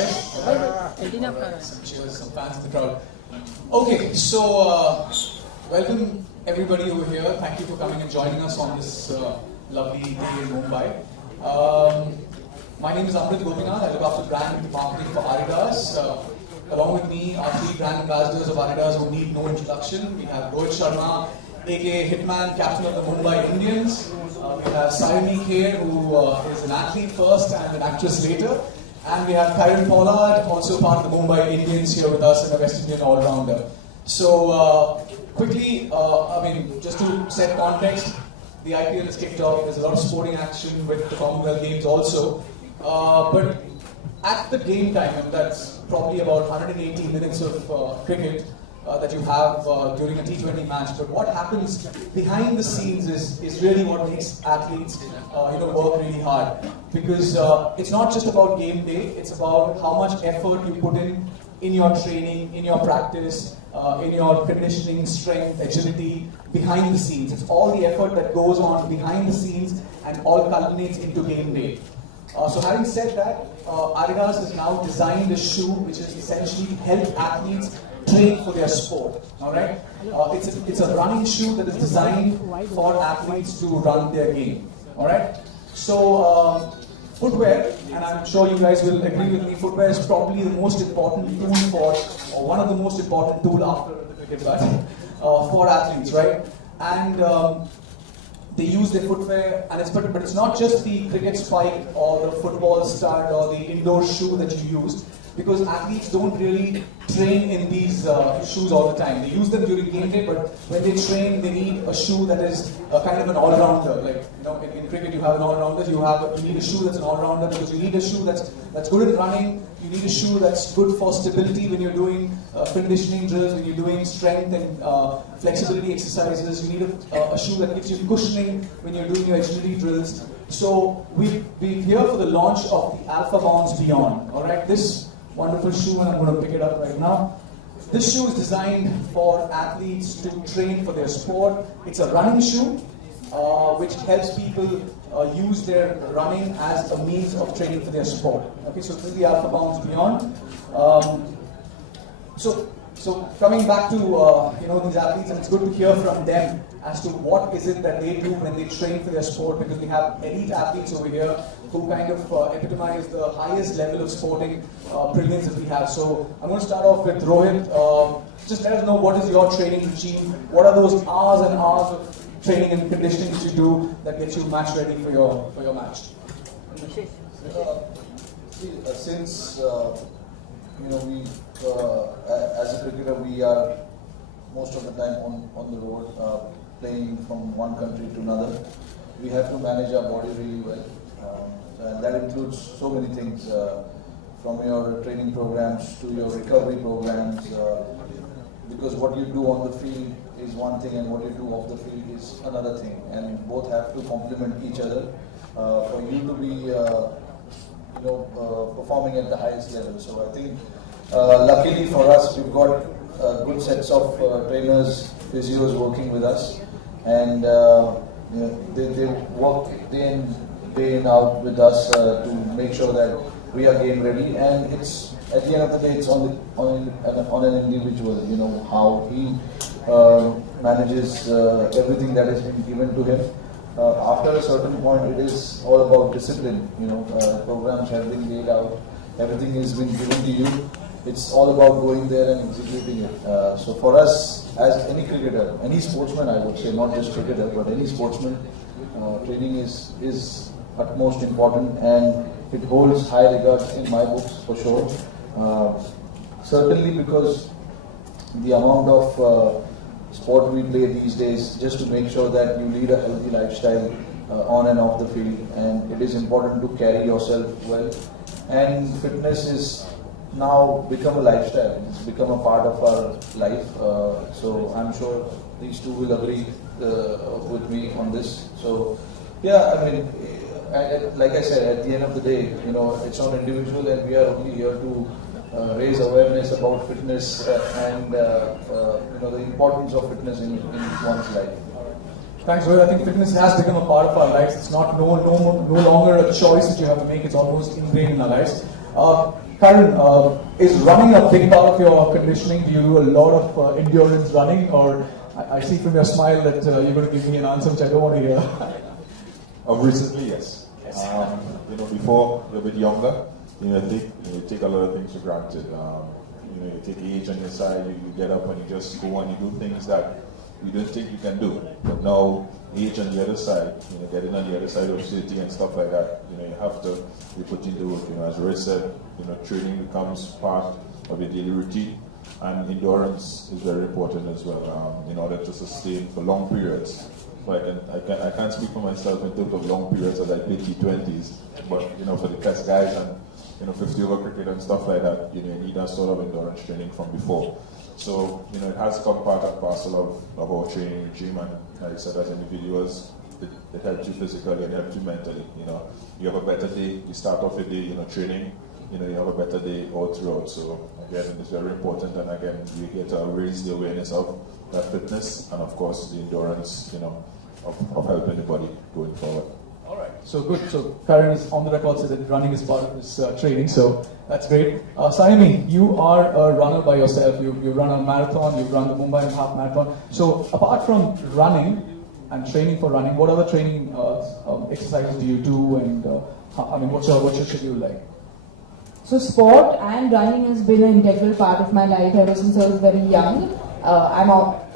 Right? Some cheers, some fans in the crowd. Okay, so welcome everybody over here. Thank you for coming and joining us on this lovely day in Mumbai. My name is Amrit Gopinath. I look after brand marketing for Adidas. Along with me are three brand ambassadors of Adidas who need no introduction. We have Rohit Sharma, aka Hitman, captain of the Mumbai Indians. We have Saiyami, Kher, who is an athlete first and an actress later. And we have Kieron Pollard, also part of the Mumbai Indians, here with us, and a West Indian all-rounder. So, quickly, just to set context, the IPL is kicked off. There's a lot of sporting action with the Commonwealth Games also. But at the game time, and that's probably about 180 minutes of cricket that you have during a T20 match. But what happens behind the scenes is really what makes athletes work really hard. Because it's not just about game day, it's about how much effort you put in your training, in your practice, in your conditioning, strength, agility, behind the scenes. It's all the effort that goes on behind the scenes and all culminates into game day. So having said that, Adidas has now designed a shoe which is essentially help athletes train for their sport. All right, it's a running shoe that is designed for athletes to run their game. All right, so footwear, and I'm sure you guys will agree with me, footwear is probably the most important tool or one of the most important tool after the cricket bat for athletes, right? And they use their footwear, and but it's not just the cricket spike or the football stud or the indoor shoe that you use, because athletes don't really train in these shoes all the time. They use them during game day, but when they train, they need a shoe that is kind of an all-rounder. Like in cricket, you have an all-rounder. You need a shoe that's an all-rounder because you need a shoe that's good at running. You need a shoe that's good for stability when you're doing conditioning drills, when you're doing strength and flexibility exercises. You need a shoe that gives you cushioning when you're doing your agility drills. So we're here for the launch of the Alpha Bounce Beyond. All right, this wonderful shoe, and I'm going to pick it up right now. This shoe is designed for athletes to train for their sport. It's a running shoe, which helps people use their running as a means of training for their sport. Okay, so this is the Alpha Bounce Beyond. So coming back to these athletes, and it's good to hear from them as to what is it that they do when they train for their sport, because we have elite athletes over here who kind of epitomize the highest level of sporting brilliance that we have. So I'm going to start off with Rohit. Just let us know, what is your training routine? What are those hours and hours of training and conditioning that you do that gets you match ready for your match? Since we as a cricketer, we are most of the time on the road, playing from one country to another. We have to manage our body really well, and that includes so many things, from your training programs to your recovery programs, because what you do on the field is one thing and what you do off the field is another thing, and both have to complement each other for you to be performing at the highest level. So I think luckily for us, we've got good sets of trainers, physios working with us, and they work day in out with us to make sure that we are game ready. And it's at the end of the day, it's on an individual, how he manages everything that has been given to him. After a certain point, it is all about discipline. Programs have been laid out, everything has been given to you. It's all about going there and executing it. So for us, as any cricketer, any sportsman, I would say, not just cricketer, but any sportsman, training is utmost important, and it holds high regard in my books for sure. Certainly because the amount of sport we play these days, just to make sure that you lead a healthy lifestyle on and off the field, and it is important to carry yourself well. And fitness is now become a lifestyle. It's become a part of our life. So I'm sure these two will agree with me on this. So yeah, like I said, at the end of the day, it's on individual, and we are only here to raise awareness about fitness and the importance of fitness in one's life. Thanks, Rohit. I think fitness has become a part of our lives. It's not no longer a choice that you have to make. It's almost ingrained in our lives. Karen, is running a big part of your conditioning? Do you do a lot of endurance running, or I see from your smile that you're going to give me an answer which I don't want to hear. Recently, yes. Before you're a bit younger, you take a lot of things for granted. You take age on your side, you get up and you just go and you do things that you don't think you can do. But now, age on the other side, getting on the other side of city and stuff like that, you have to be putting the work. As Rohit said, training becomes part of your daily routine, and endurance is very important as well in order to sustain for long periods. So I can't speak for myself in terms of long periods as I play T20s, but for the test guys and 50 over cricket and stuff like that, you need that sort of endurance training from before. So it has become part and parcel of our training regime, and like I said, as individuals, it helps you physically and helps you mentally. You have a better day, you start off your day, training, you have a better day all throughout. So again, it's very important, and again, we get to raise the awareness of that fitness and of course the endurance, of helping the body going forward. All right, so good. So Karen is on the record said that running is part of his training, so that's great. Saiyami, you are a runner by yourself. You run a marathon, you run the Mumbai half marathon. So apart from running and training for running, what other training exercises do you do, and what's your schedule like? So sport and running has been an integral part of my life ever since I was very young. I'm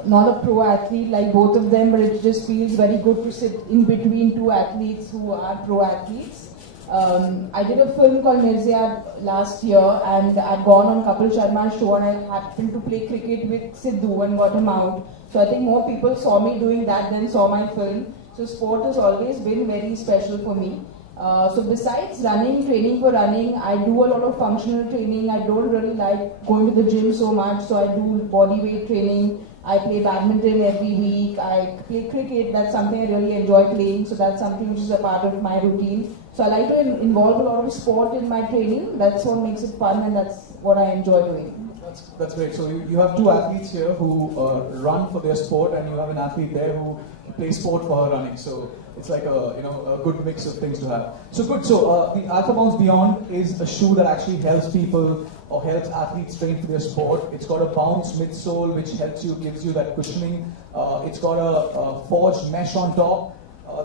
not a pro athlete like both of them, but it just feels very good to sit in between two athletes who are pro athletes. I did a film called Mirzayad last year, and I'd gone on Kapil Sharma's show, and I happened to play cricket with Sidhu and got him out. So I think more people saw me doing that than saw my film. So sport has always been very special for me. So besides running, training for running, I do a lot of functional training. I don't really like going to the gym so much, so I do body weight training. I play badminton every week. I play cricket. That's something I really enjoy playing. So that's something which is a part of my routine. So I like to involve a lot of sport in my training. That's what makes it fun, and that's what I enjoy doing. That's great. So you have two athletes here who run for their sport, and you have an athlete there who plays sport for her running. So it's like a good mix of things to have. So good. So the Alpha Bounce Beyond is a shoe that actually helps people or helps athletes train for their sport. It's got a bounce midsole which helps you, gives you that cushioning. It's got a forged mesh on top.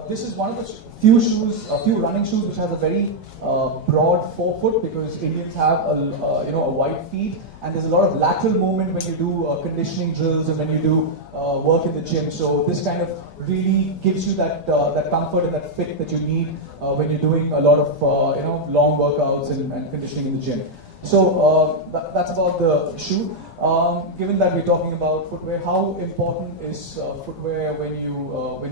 This is one of the few running shoes which has a very broad forefoot, because Indians have a wide feet, and there's a lot of lateral movement when you do conditioning drills and when you do work in the gym. So this kind of really gives you that comfort and that fit that you need when you're doing a lot of long workouts and conditioning in the gym. So that's about the shoe. Given that we're talking about footwear, how important is footwear when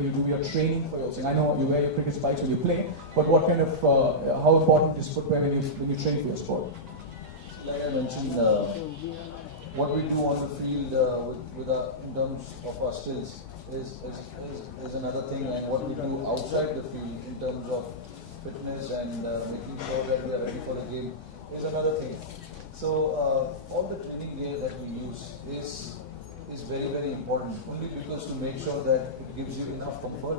you do your training for your thing? I know you wear your cricket spikes when you play, but what kind of how important is footwear when you train for your sport? Like I mentioned, what we do on the field in terms of our skills is another thing, and what we do outside the field in terms of fitness and making sure that we are ready for the game is another thing. So all the training gear that we use is very, very important, only because to make sure that it gives you enough comfort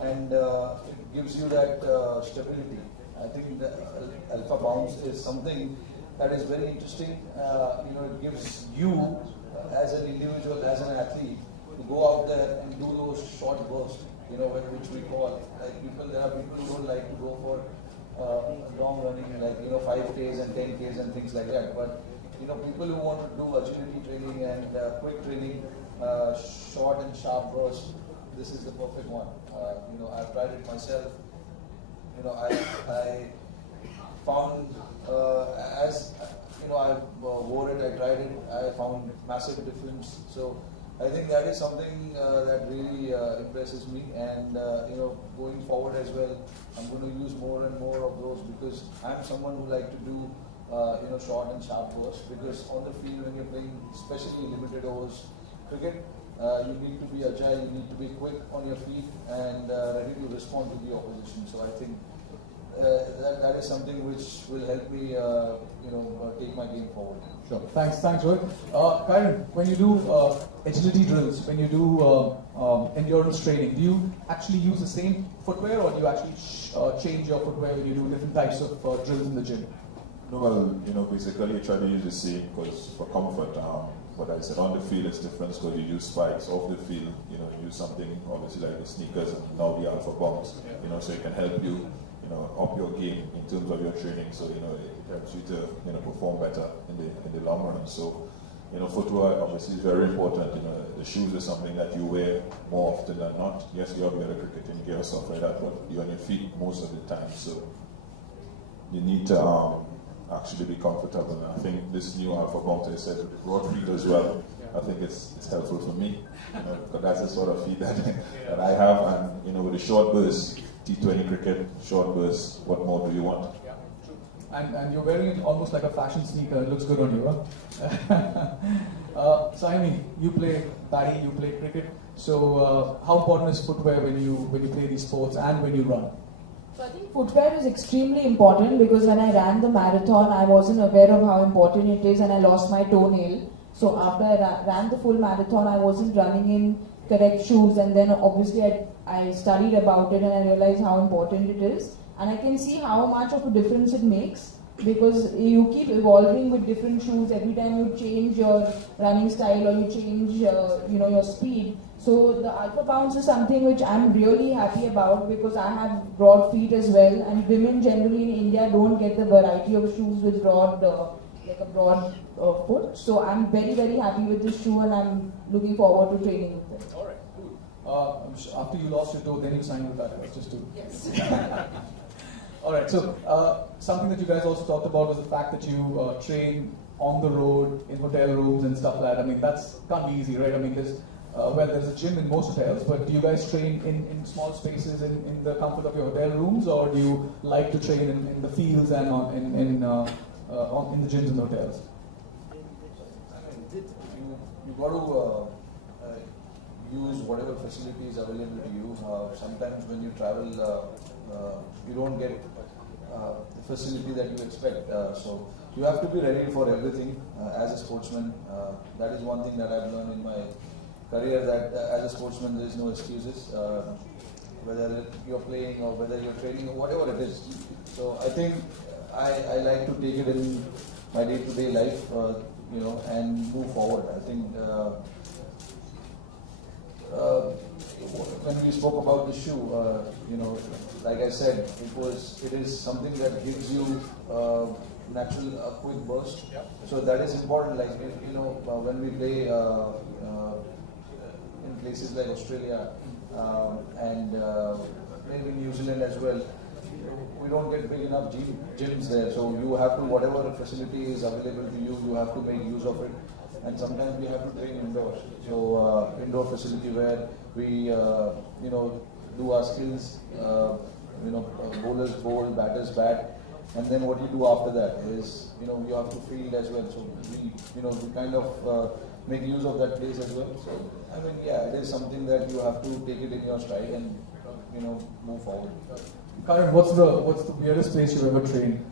and it gives you that stability. I think the Alpha Bounce is something that is very interesting. It gives you as an individual, as an athlete, to go out there and do those short bursts, which we call, like there are people who don't like to go for long running, like 5Ks and 10Ks and things like that. But people who want to do agility training and quick training, short and sharp bursts, this is the perfect one. I've tried it myself. I found I wore it, I tried it, I found massive difference. So I think that is something that really impresses me, and going forward as well, I'm going to use more and more of those, because I'm someone who like to do short and sharp bursts, because on the field when you're playing, especially limited overs cricket, you need to be agile, you need to be quick on your feet and ready to respond to the opposition. So I think that is something which will help me take my game forward. Sure. Thanks, Rohit. Karen, when you do agility drills, when you do endurance training, do you actually use the same footwear, or do you actually change your footwear when you do different types of drills in the gym? No, well, basically you try to use the same because for comfort. But I said on the field it's different because you use spikes. Off the field, you use something obviously like the sneakers and now the alpha bombs. So it can help you, up your game in terms of your training. So it helps you to perform better in the long run. So footwear obviously is very important. The shoes is something that you wear more often than not. Yes, you have better cricketing gear or stuff like that, but you're on your feet most of the time. So you need to actually be comfortable. And I think this new alpha bomb, I said, with the broad feet as well. I think it's helpful for me. Because that's the sort of feet that I have. And with the short burst, T20 cricket, short burst, what more do you want? And you're wearing it almost like a fashion sneaker. It looks good on you, huh? Saiyami, you play batting, you play cricket. So how important is footwear when you play these sports and when you run? So I think footwear is extremely important because when I ran the marathon, I wasn't aware of how important it is and I lost my toenail. So after I ran the full marathon, I wasn't running in correct shoes, and then obviously I studied about it and I realized how important it is. And I can see how much of a difference it makes because you keep evolving with different shoes every time you change your running style or you change your speed. So the Alpha Bounce is something which I'm really happy about because I have broad feet as well, and women generally in India don't get the variety of shoes with broad foot. So I'm very, very happy with this shoe and I'm looking forward to training with it. Alright, cool. After you lost your toe, then you signed with Adidas, just to... Yes. Alright, so something that you guys also talked about was the fact that you train on the road, in hotel rooms and stuff like that. I mean, that's can't be easy, right? I mean, there's a gym in most hotels, but do you guys train in small spaces in the comfort of your hotel rooms, or do you like to train in the fields and in the gyms in the hotels? You got to use whatever facilities available to you. Sometimes when you travel, you don't get the facility that you expect. So you have to be ready for everything as a sportsman. That is one thing that I've learned in my career, that as a sportsman there is no excuses. Whether you're playing or whether you're training or whatever it is. So I think I like to take it in my day-to-day life, and move forward. I think when we spoke about the shoe, like I said, it is something that gives you natural a quick burst. Yep. So that is important. Like when we play in places like Australia and maybe New Zealand as well, we don't get big enough gyms there. So you have to, whatever facility is available to you, you have to make use of it. And sometimes we have to train indoors. So indoor facility where we do our skills, bowlers bowl, batters bat, and then what you do after that is you have to field as well. So we kind of make use of that place as well. So I mean, yeah, it is something that you have to take it in your stride and move forward. Karen, what's the weirdest place you've ever trained?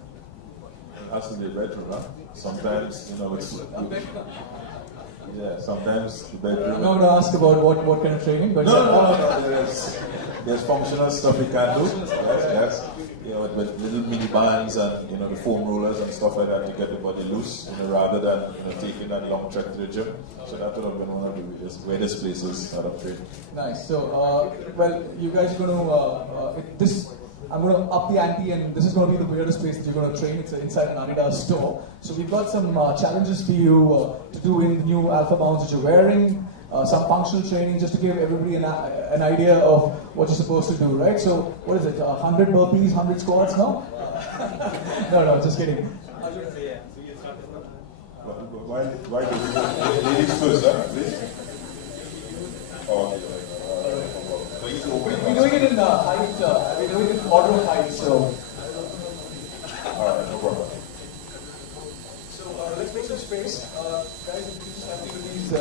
It has to be a bedroom, huh? Sometimes, it's... Yeah, sometimes the bedroom... I'm not going to ask about what kind of training, but... No. There's functional stuff you can do. Yes. With little mini bands and, the foam rollers and stuff like that to get the body loose, rather than, taking that long trek to the gym. So that would have been one of the weirdest places that I've trained. Nice. So, well, you guys are going to... I'm going to up the ante, and this is going to be the weirdest place that you're going to train. It's inside an Adidas store. So we've got some challenges for you to do in the new Alpha Bounce that you're wearing, some functional training just to give everybody an idea of what you're supposed to do, right? So what is it, 100 burpees, 100 squats, no? No, just kidding. Why do we ladies first, please? Oh, okay. We're doing it in height, we're doing it in moderate height, so... Alright, no problem. So let's make some space. Guys, if you just help me with these...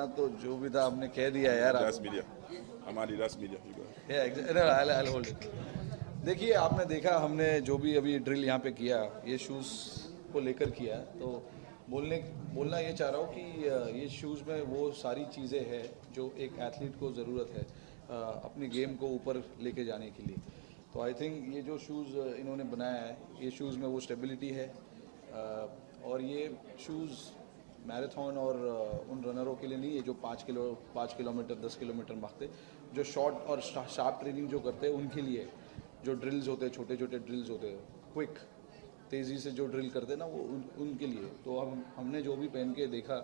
कहना तो जो भी था आपने कह दिया यार। Adidas media. I'm Adidas media. You go. I'll hold it. देखिए आपने देखा हमने जो भी अभी ड्रिल यहाँ पे किया ये शूज़ को लेकर किया, तो बोलना ये चाह रहा हूँ कि ये शूज़ में वो सारी चीज़ें हैं जो एक एथलीट को ज़रूरत है अपनी गेम को ऊपर लेके जाने के लिए। तो आई थिंक ये जो शूज़ इन्होंने बनाया है ये शूज़ में वो स्टेबिलिटी है, और ये शूज़ मैराथन और उन रनरों के लिए नहीं है जो 5 किलोमीटर 10 किलोमीटर भागते, जो शॉर्ट और शार्प ट्रेनिंग जो करते हैं उनके लिए, जो ड्रिल्स होते हैं छोटे छोटे ड्रिल्स होते हैं, क्विक तेज़ी से जो ड्रिल करते हैं ना वो उनके लिए। तो हमने जो भी पहन के देखा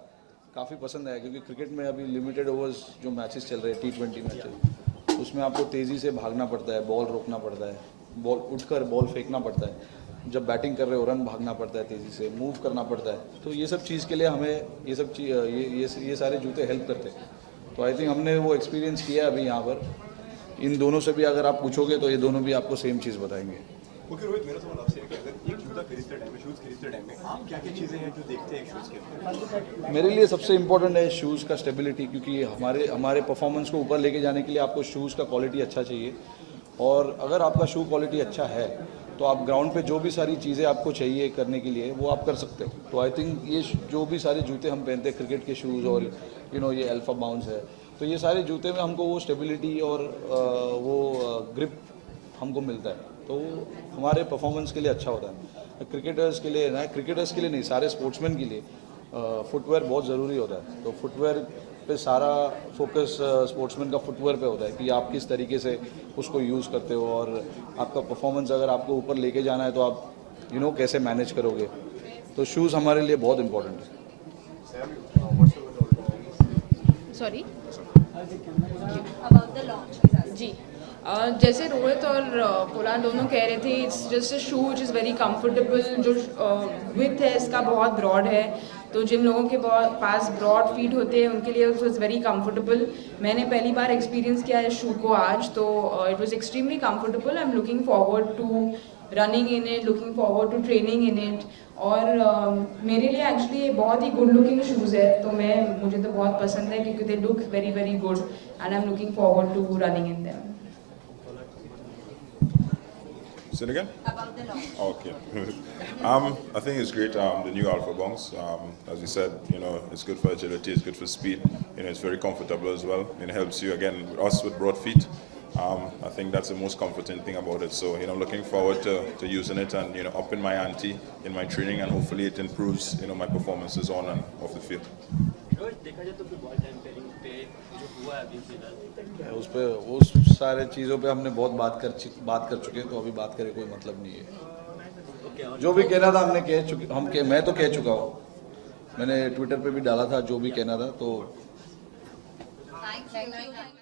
काफ़ी पसंद आया, क्योंकि क्रिकेट में अभी लिमिटेड ओवर्स जो मैचेस चल रहे हैं T20 मैचेस, उसमें आपको तेज़ी से भागना पड़ता है, बॉल रोकना पड़ता है, बॉल उठकर बॉल फेंकना पड़ता है, जब बैटिंग कर रहे हो रन भागना पड़ता है, तेज़ी से मूव करना पड़ता है। तो ये सब चीज़ के लिए हमें ये सारे जूते हेल्प करते हैं। तो आई थिंक हमने वो एक्सपीरियंस किया अभी यहाँ पर। इन दोनों से भी अगर आप पूछोगे तो ये दोनों भी आपको सेम चीज़ बताएंगे। ओके रोहित, मेरा सवाल आपसे है कि अगर एक जूता खरीदते टाइम में, शूज़ खरीदते टाइम में आप क्या क्या चीज़ें हैं जो देखते हैं एक शूज़ के? मेरे लिए सबसे इम्पोर्टेंट है शूज़ का स्टेबिलिटी, क्योंकि हमारे परफॉर्मेंस को ऊपर लेके जाने के लिए आपको शूज़ का क्वालिटी अच्छा चाहिए, और अगर आपका शू क्वालिटी अच्छा है तो आप ग्राउंड पे जो भी सारी चीज़ें आपको चाहिए करने के लिए वो आप कर सकते हो। तो आई थिंक ये जो भी सारे जूते हम पहनते हैं क्रिकेट के शूज़ और ये अल्फा बाउंस है, तो ये सारे जूते में हमको वो स्टेबिलिटी और वो ग्रिप हमको मिलता है, तो हमारे परफॉर्मेंस के लिए अच्छा होता है। क्रिकेटर्स के लिए नहीं, सारे स्पोर्ट्समैन के लिए फुटवेयर बहुत ज़रूरी होता है। तो फुटवेयर पे सारा फोकस स्पोर्ट्समैन का फुटवेयर पे होता है कि आप किस तरीके से उसको यूज़ करते हो, और आपका परफॉर्मेंस अगर आपको ऊपर लेके जाना है तो आप कैसे मैनेज करोगे। तो शूज़ हमारे लिए बहुत इंपॉर्टेंट है। सॉरी about the launch जी जैसे रोहित और पोलार्ड दोनों कह रहे थे, it's just a shoe which is very comfortable. जो विथ है इसका बहुत ब्रॉड है, तो जिन लोगों के पास ब्रॉड फीट होते हैं उनके लिए इट्स वेरी कंफर्टेबल। मैंने पहली बार एक्सपीरियंस किया है शू को आज, तो it was extremely comfortable. I am looking forward to running in it, looking forward to training in it. और मेरे लिए एक्चुअली ये बहुत ही गुड लुकिंग शूज़ है, तो मुझे तो बहुत पसंद है क्योंकि they look very very good and I am looking forward to running in them. Say it again? about the launch. Okay. I think it's great. The new Alpha Bongs, as you said, it's good for agility, it's good for speed. It's very comfortable as well. It helps you again, us with broad feet. I think that's the most comforting thing about it. So, looking forward to using it and upping my ante in my training, and hopefully it improves my performances on and off the field. देखा जाए तो फिर ball time pairing पे जो हुआ है अभी फिलहाल उस सारे चीज़ों पे हमने बहुत बात कर चुके हैं, तो अभी बात करे कोई मतलब नहीं है। जो भी कहना था मैं तो कह चुका हूँ, मैंने ट्विटर पे भी डाला था जो भी कहना था। तो Thank you.